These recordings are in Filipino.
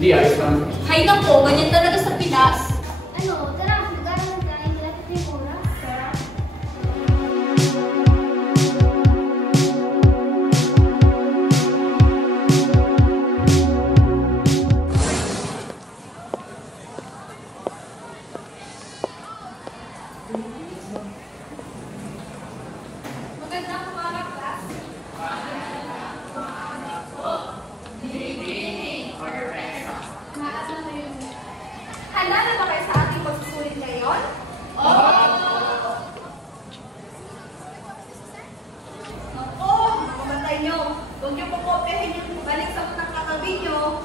Hindi, ayos lang. Hay nako, ganyan talaga sa Pinas. Ano, tara, mag-aaral tayo. Hindi natin yung oras. Tara. Magandang umaga, class. Handa na ba kayo sa ating pagsusulit ngayon? Naku, mamatay nyo. Huwag nyo pupopyahin yung balik sa unang katabi nyo.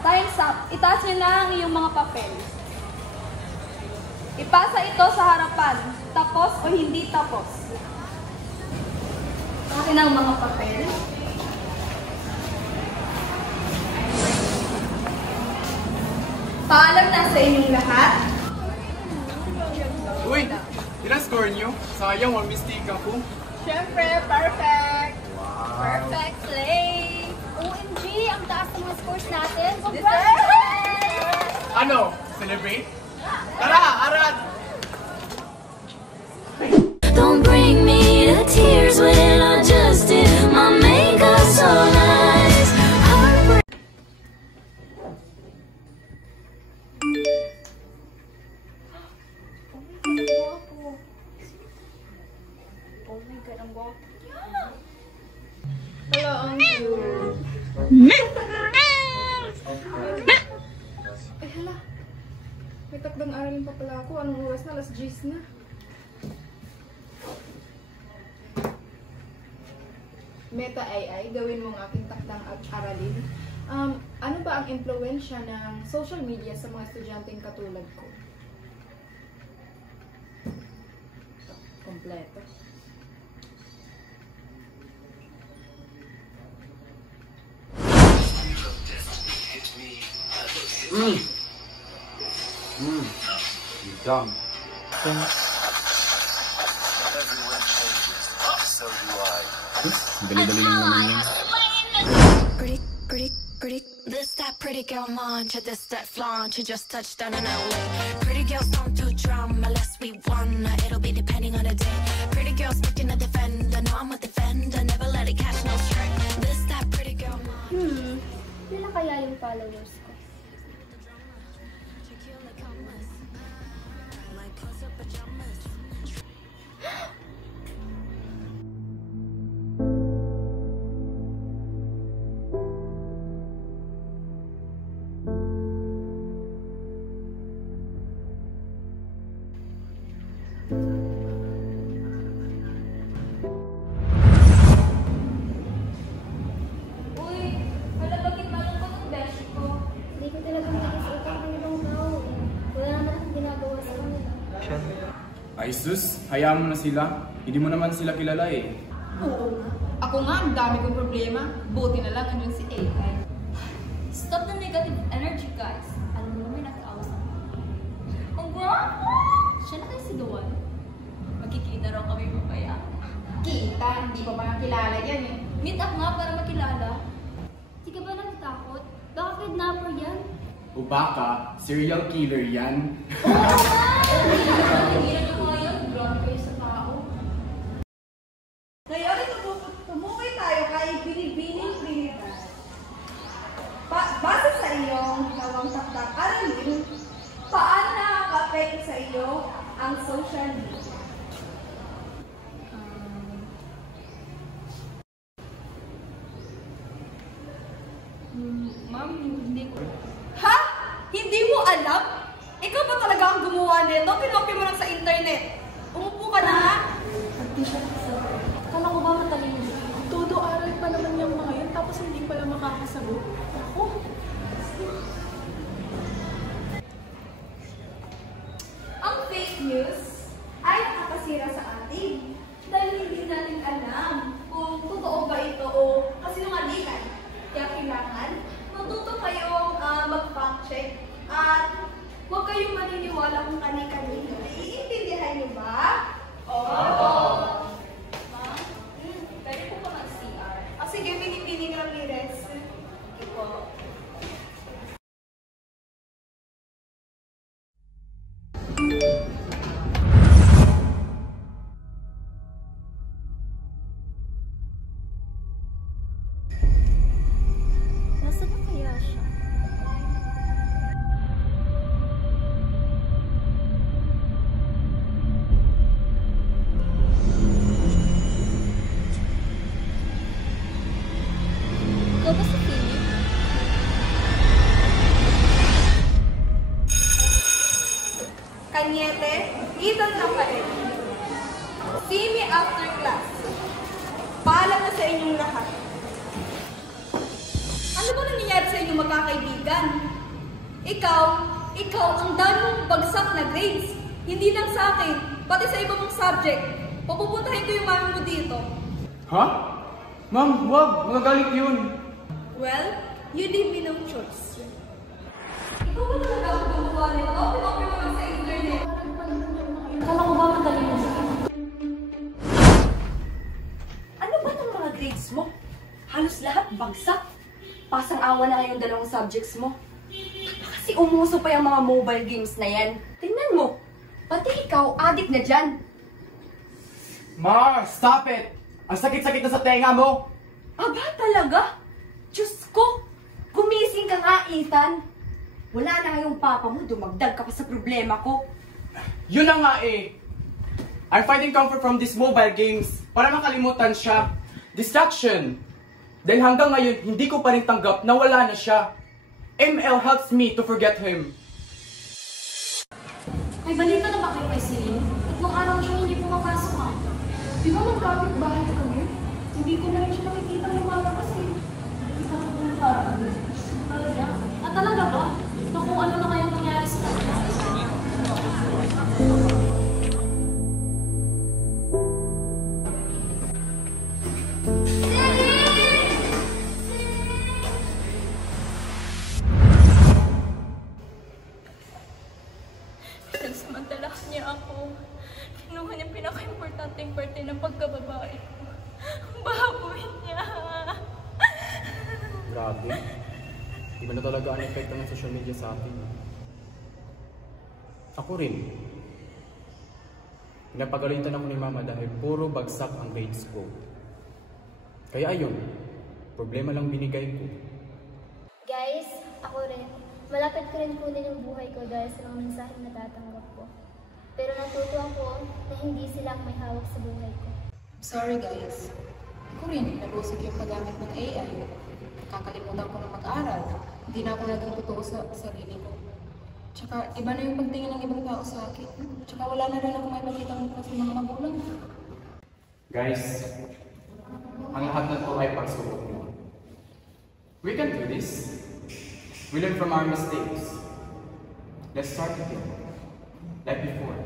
Time's up. Itaas nyo lang ang iyong mga papel. Ipasa ito sa harapan. Tapos o hindi tapos. Akin ang mga papel. Paalam na sa inyong lahat. Uy! Ilang score nyo? Sayang, one mistake ako. Siyempre, perfect! Wow! Perfect, Slay! OMG, ang taas ng mga scores natin. Deserve! Ano? Celebrate? Tara! Arat! Don't bring me to tears when I just did my makeup so nice. Heartbreak. Oh my God, ang guwapo. Hello, ang cute. Ay, hala. May takdang aralin pa pala ako. Anong oras na? Alas 10 na. Meta AI, gawin mong aking takdang aralin. Ano ba ang impluwensya ng social media sa mga estudyanteng katulad ko? Kompleto. You're dumb. Everyone changes, so do I. Dali-dali lang naman yun. Pretty, pretty, pretty. This that pretty girl mantra, this that flaunt. You just touched down in LA. Pretty girls don't do drama unless we wanna. It'll be depending on the day. Pretty girls looking to defend. No, I'm a defender. Never let it catch no strike. This that pretty girl mantra. Ilan kaya yung followers ko? Uy, wala bakit malungkot ang beshi ko? Hindi ko talaga makikita ang ibang tao. Wala naman akong ginagawa sa kanila. Ay sus, hayaan mo na sila. Hindi mo naman sila kilala eh. Oo nga. Ako nga, ang dami kong problema. Buti na lang andun si AI. Stop the negative energy, guys. Alam mo, may nag-aawas ako. Ang guwapo! Siya na kayo si Duan. Magkikita raw kami mamaya. Kita? Hindi pa makakilala yan eh. Meet up nga para makilala. Hindi ka ba natatakot? Baka kidnapper yan? O baka, serial killer yan. Tigilan niyo nga yun. Grabe kayo sa tao. Ngayon, tumukoy tayo kay Binibining Trinidad. Base sa iyong gawang takdang aralin, paano nakaka-apekto sa iyo ang social media? Ma'am, hindi ko. Ha? Hindi mo alam? Ikaw ba talaga ang gumawa nito? Pinopya mo lang sa internet. Umupo ka na nga. Kala ko ba matalino? Todo aral pa naman yung mga yun, tapos hindi pala makakasagot. Ako. Ang fake news ay nakakasira sa atin dahil hindi natin alam kung totoo ba ito o kasinungalingan. Kaya kailangan matuto kayong mag-fact check at huwag kayong maniniwala kung kani-kanino. Iintindihan niyo ba? Kanyete, Ethan Rafael. See me after class. Paalam na sa inyong lahat. Ano ba nangyayari sa inyong magkakaibigan? Ikaw, ang dami mong bagsak na grades. Hindi lang sa akin, pati sa iba mong subject. Papupuntahin ko yung mami mo dito. Ha? Ma'am, wag! Magagalit yun! Well, you leave me no choice. Ikaw ba talaga ang gumawa nito? Pinopin mo lang sa internet. Kala ko ba madali mo siya? Ano ba ng mga grades mo? Halos lahat bagsak. Pasang-awa na ngayong dalawang subjects mo. Kasi umuso pa yung mga mobile games na yan. Tingnan mo, pati ikaw, addict na dyan. Ma, stop it! Ang sakit-sakit na sa tenga mo! Aba talaga? Diyos ko! Gumising ka nga, Ethan. Wala na ngayong papa mo, dumagdag ka pa sa problema ko. Yun na nga eh! I'm finding comfort from these mobile games para makalimutan siya. Distraction! Dahil hanggang ngayon, hindi ko pa rin tanggap na wala na siya. ML helps me to forget him. May balita na ba kayo kay Celine? Tatlong araw siya hindi pumapasok ha. Di ba magkapit bahay kami? Hindi ko na rin siya nakikita lumalabas eh. Nakikita ko kung parang. Talaga? At talaga ba? Na kung ano na kayang nangyari sa kanya? Pinagsamantalahan niya ako. Kinuha niya pinaka-importanteng parte ng pagkababae ko. Ang baboy niya. Grabe. Iba na talaga ang effect ng social media sa atin. Ako rin. Pinapagalitan ako ni Mama dahil puro bagsak ang grades ko. Kaya ayun, problema lang binigay ko. Guys, ako rin. Malapit ko rin kunin yung buhay ko dahil sa mga mensaheng natatanggap ko. Pero natuto ako na hindi sila ang may hawak sa buhay ko. Sorry guys. Ako rin, nabusog yung paggamit ng AI. Kakalimutan ko na mag-aral. Hindi na ako naging totoo sa sarili ko. Tsaka iba na yung pagtingin ng ibang tao sa akin. Tsaka wala na rin ako may pagkita mo sa mga magulang. Guys, ang lahat na ito ay pagsubok mo. We can do this. We learn from our mistakes. Let's start again. Like before.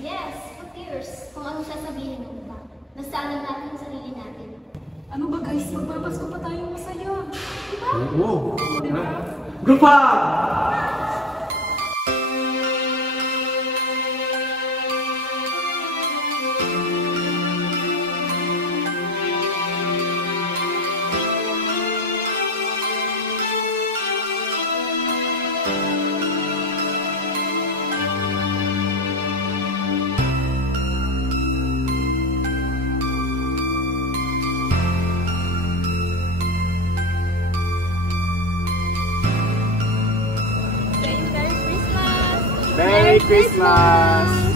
Yes, who cares kung anong sasabihin ng iba. Basta alam natin ang sarili natin. Ano ba guys? Magpapasko pa tayong masaya. Diba? Oo! Group up! Merry Christmas!